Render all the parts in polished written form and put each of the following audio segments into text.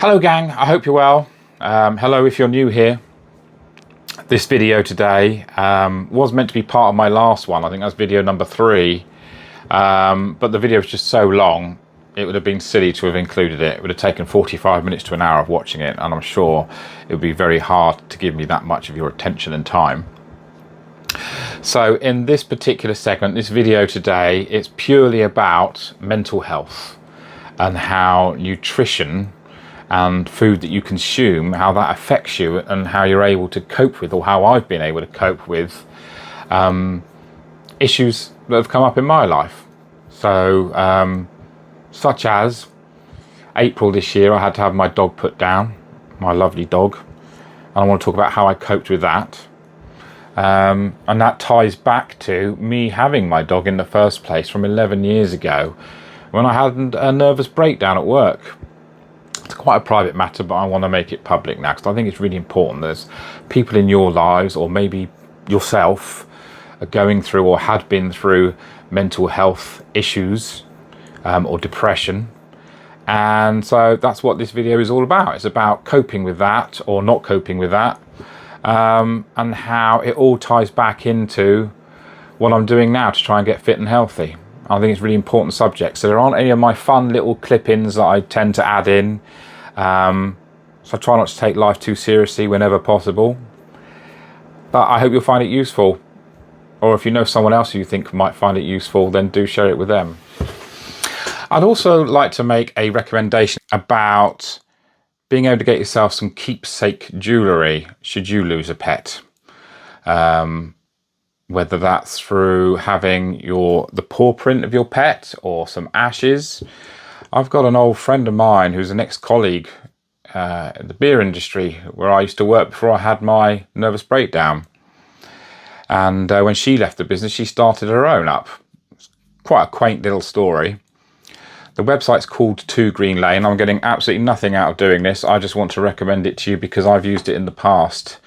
Hello gang, I hope you're well. Hello if you're new here. This video today was meant to be part of my last one. I think that's video number 3. But the video was just so long, it would have been silly to have included it. It would have taken 45 minutes to an hour of watching it, and I'm sure it would be very hard to give me that much of your attention and time. So in this particular segment, this video today, it's purely about mental health and how nutrition and food that you consume, how that affects you and how you're able to cope with, or how I've been able to cope with issues that have come up in my life. So such as April this year, I had to have my dog put down, my lovely dog, and I want to talk about how I coped with that. And that ties back to me having my dog in the first place from 11 years ago when I had a nervous breakdown at work. It's quite a private matter, but I want to make it public now because I think it's really important. There's people in your lives, or maybe yourself, are going through or had been through mental health issues or depression. And so that's what this video is all about. It's about coping with that or not coping with that, and how it all ties back into what I'm doing now to try and get fit and healthy. I think it's a really important subject. So there aren't any of my fun little clip-ins that I tend to add in. So I try not to take life too seriously whenever possible. But I hope you'll find it useful. Or if you know someone else who you think might find it useful, then do share it with them. I'd also like to make a recommendation about being able to get yourself some keepsake jewellery should you lose a pet. Whether that's through having the paw print of your pet or some ashes. I've got an old friend of mine who's an ex-colleague in the beer industry where I used to work before I had my nervous breakdown. And when she left the business, she started her own up. It's quite a quaint little story. The website's called 2 Green Lane. I'm getting absolutely nothing out of doing this. I just want to recommend it to you because I've used it in the past.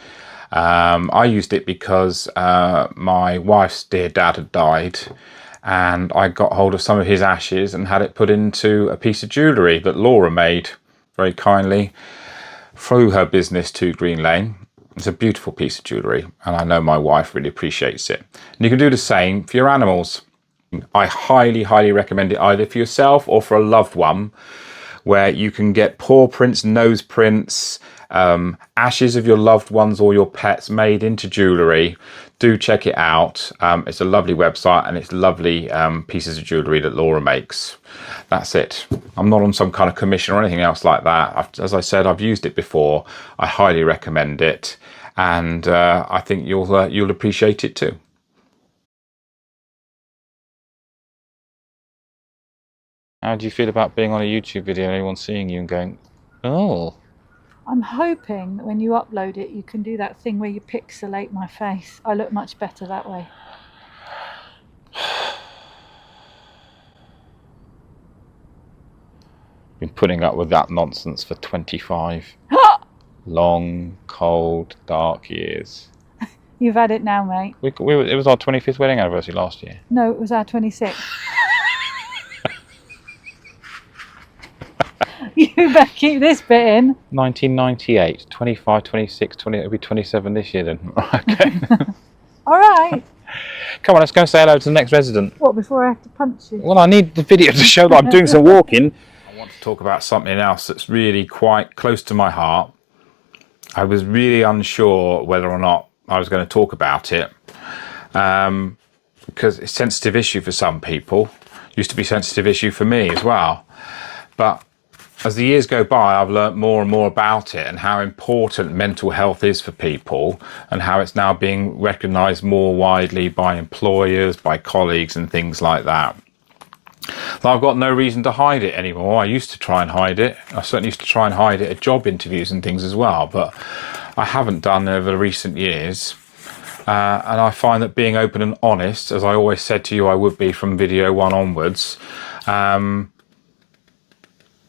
I used it because my wife's dear dad had died, and I got hold of some of his ashes and had it put into a piece of jewellery that Laura made very kindly through her business 2 Green Lane. It's a beautiful piece of jewellery, and I know my wife really appreciates it. And you can do the same for your animals. I highly, highly recommend it either for yourself or for a loved one, where you can get paw prints, nose prints, ashes of your loved ones or your pets made into jewellery. Do check it out. It's a lovely website, and it's lovely pieces of jewellery that Laura makes. That's it. I'm not on some kind of commission or anything else like that. As I said, I've used it before. I highly recommend it, and I think you'll appreciate it too. How do you feel about being on a YouTube video and everyone seeing you and going, oh? I'm hoping that when you upload it, you can do that thing where you pixelate my face. I look much better that way. Been putting up with that nonsense for 25 long, cold, dark years. You've had it now, mate. It was our 25th wedding anniversary last year. No, it was our 26th. You better keep this bit in. 1998, 25, 26, 20, it'll be 27 this year then. Okay. All right. Come on, let's go and say hello to the next resident. What, before I have to punch you? Well, I need the video to show that I'm doing some walking. I want to talk about something else that's really quite close to my heart. I was really unsure whether or not I was going to talk about it because it's a sensitive issue for some people. It used to be a sensitive issue for me as well. But as the years go by, I've learnt more and more about it and how important mental health is for people, and how it's now being recognised more widely by employers, by colleagues and things like that. So I've got no reason to hide it anymore. I used to try and hide it. I certainly used to try and hide it at job interviews and things as well, but I haven't done over the recent years. And I find that being open and honest, as I always said to you I would be from video 1 onwards,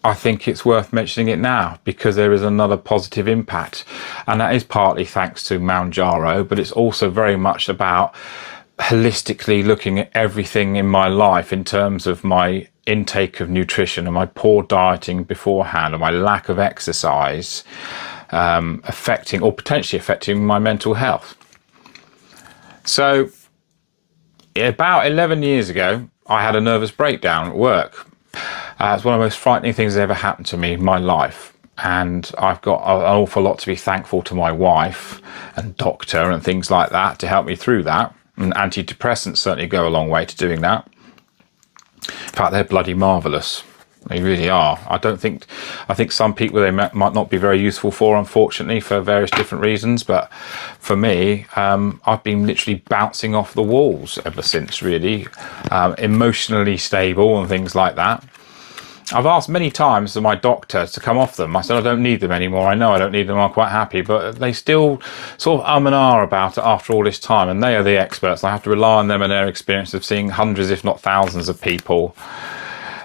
I think it's worth mentioning it now because there is another positive impact, and that is partly thanks to Mounjaro, but it's also very much about holistically looking at everything in my life in terms of my intake of nutrition and my poor dieting beforehand and my lack of exercise affecting or potentially affecting my mental health. So about 11 years ago, I had a nervous breakdown at work. It's one of the most frightening things that ever happened to me in my life. And I've got an awful lot to be thankful to my wife and doctor and things like that to help me through that. And antidepressants certainly go a long way to doing that. In fact, they're bloody marvellous. They really are. I think some people they might not be very useful for, unfortunately, for various different reasons. But for me, I've been literally bouncing off the walls ever since, really. Emotionally stable and things like that. I've asked many times to my doctor to come off them. I said, I don't need them anymore. I know I don't need them. I'm quite happy. But they still sort of and ah about it after all this time. And they are the experts. I have to rely on them and their experience of seeing hundreds, if not thousands of people,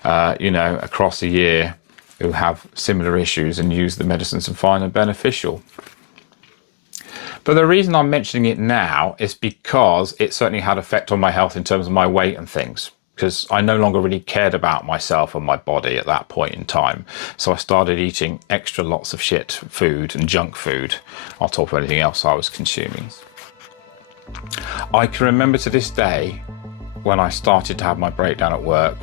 across a year who have similar issues and use the medicines and find them beneficial. But the reason I'm mentioning it now is because it certainly had effect on my health in terms of my weight and things. Because I no longer really cared about myself and my body at that point in time. So I started eating extra lots of shit food and junk food on top of anything else I was consuming. I can remember to this day when I started to have my breakdown at work,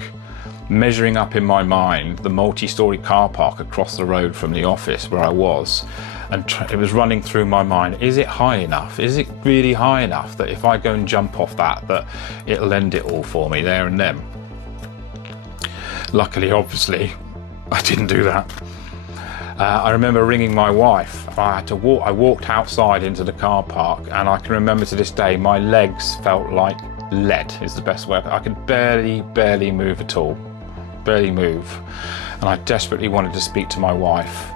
measuring up in my mind the multi-storey car park across the road from the office where I was. And it was running through my mind, is it high enough? Is it really high enough that if I go and jump off that it'll end it all for me there and then? Luckily, obviously, I didn't do that. I remember ringing my wife. I walked outside into the car park, and I can remember to this day, my legs felt like lead is the best way. I could barely move at all. Barely move. And I desperately wanted to speak to my wife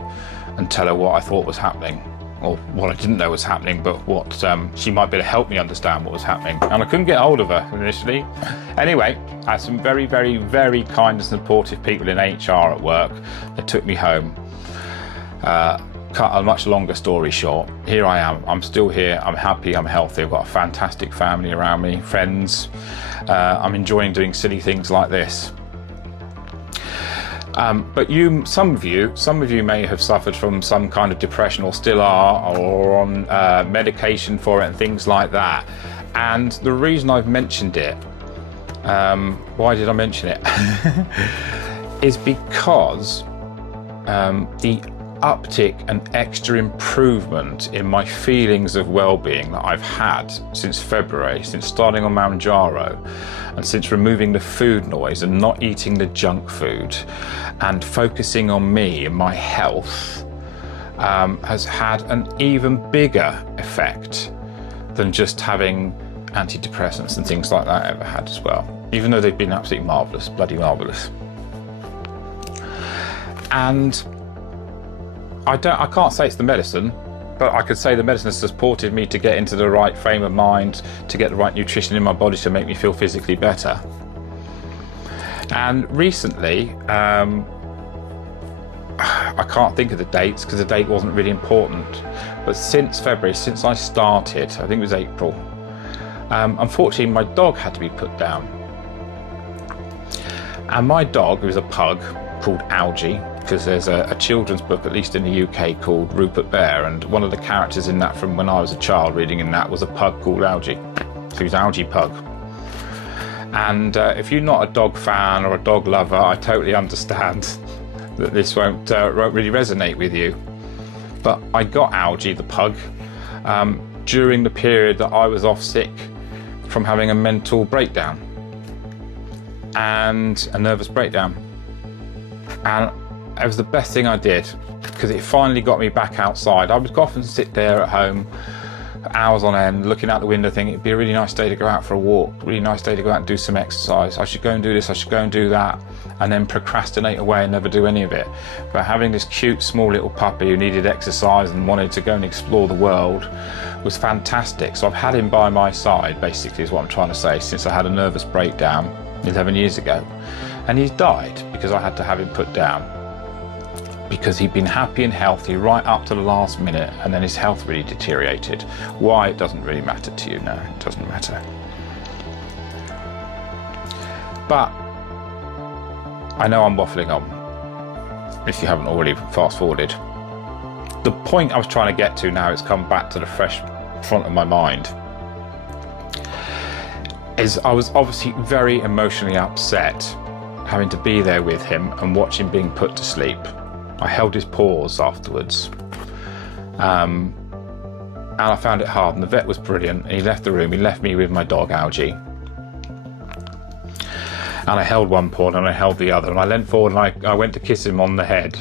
and tell her what I thought was happening, or what I didn't know was happening, but what she might be able to help me understand what was happening. And I couldn't get hold of her initially. Anyway, I had some very, very, very kind and supportive people in HR at work that took me home. Cut a much longer story short, here I am. I'm still here. I'm happy. I'm healthy. I've got a fantastic family around me, friends. I'm enjoying doing silly things like this. But some of you may have suffered from some kind of depression, or still are, or on medication for it and things like that. And the reason I've mentioned it, why did I mention it? Is because the uptick and extra improvement in my feelings of well-being that I've had since February, since starting on Mounjaro, and since removing the food noise and not eating the junk food and focusing on me and my health, has had an even bigger effect than just having antidepressants and things like that ever had as well, even though they've been absolutely marvellous, bloody marvellous. And I can't say it's the medicine, but I could say the medicine has supported me to get into the right frame of mind, to get the right nutrition in my body to make me feel physically better. And recently, I can't think of the dates because the date wasn't really important, but since February, since I started, I think it was April, unfortunately my dog had to be put down. And my dog, who was a pug called Algie, because there's a children's book, at least in the UK, called Rupert Bear, and one of the characters in that from when I was a child reading in that was a pug called Algie. So he was Algie Pug. And if you're not a dog fan or a dog lover, I totally understand that this won't really resonate with you. But I got Algie the pug during the period that I was off sick from having a mental breakdown and a nervous breakdown. And it was the best thing I did, because it finally got me back outside. I would often sit there at home for hours on end, looking out the window, thinking it'd be a really nice day to go out for a walk, really nice day to go out and do some exercise. I should go and do this, I should go and do that, and then procrastinate away and never do any of it. But having this cute, small little puppy who needed exercise and wanted to go and explore the world was fantastic. So I've had him by my side, basically, is what I'm trying to say, since I had a nervous breakdown 11 years ago. And he's died because I had to have him put down, because he'd been happy and healthy right up to the last minute, and then his health really deteriorated. Why? It doesn't really matter to you. No, it doesn't matter. But I know I'm waffling on, if you haven't already fast forwarded. The point I was trying to get to now, it's come back to the fresh front of my mind, is I was obviously very emotionally upset having to be there with him and watch him being put to sleep. I held his paws afterwards. And I found it hard, and the vet was brilliant, and he left the room. He left me with my dog Algie, and I held one paw and I held the other, and I leant forward and I went to kiss him on the head,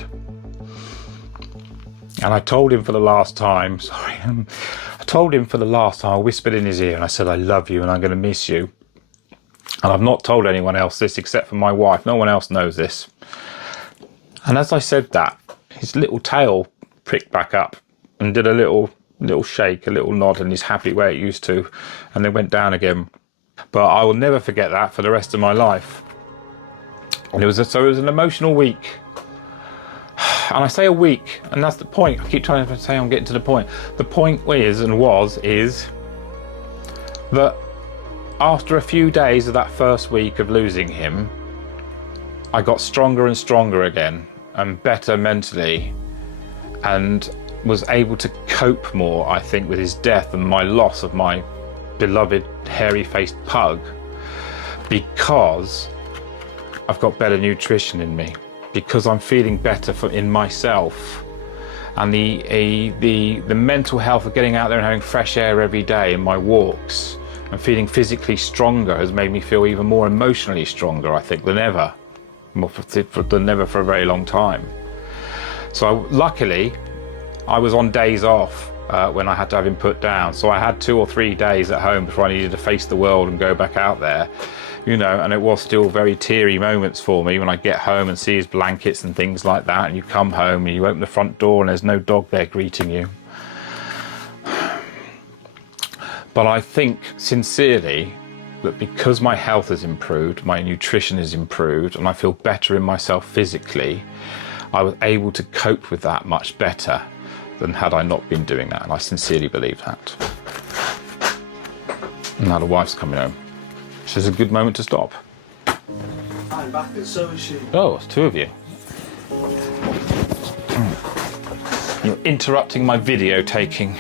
and I told him for the last time, I whispered in his ear and I said, I love you and I'm going to miss you. And I've not told anyone else this except for my wife. No one else knows this. And as I said that, his little tail pricked back up and did a little shake, a little nod, and he's happy where it used to, and then went down again. But I will never forget that for the rest of my life. And it was an emotional week. And I say a week, and that's the point. I keep trying to say I'm getting to the point. The point is that after a few days of that first week of losing him, I got stronger and stronger again, and better mentally, and was able to cope more, I think, with his death and my loss of my beloved hairy-faced pug, because I've got better nutrition in me, because I'm feeling better in myself, and the mental health of getting out there and having fresh air every day in my walks and feeling physically stronger has made me feel even more emotionally stronger, I think, than ever, than ever for a very long time. So luckily, I was on days off when I had to have him put down. So I had 2 or 3 days at home before I needed to face the world and go back out there, you know, and it was still very teary moments for me when I get home and see his blankets and things like that, and you come home and you open the front door and there's no dog there greeting you. But I think sincerely that because my health has improved, my nutrition has improved, and I feel better in myself physically, I was able to cope with that much better than had I not been doing that, and I sincerely believe that. Now the wife's coming home, which is a good moment to stop. I'm back and so is she. Oh, it's 2 of you. You're interrupting my video taking.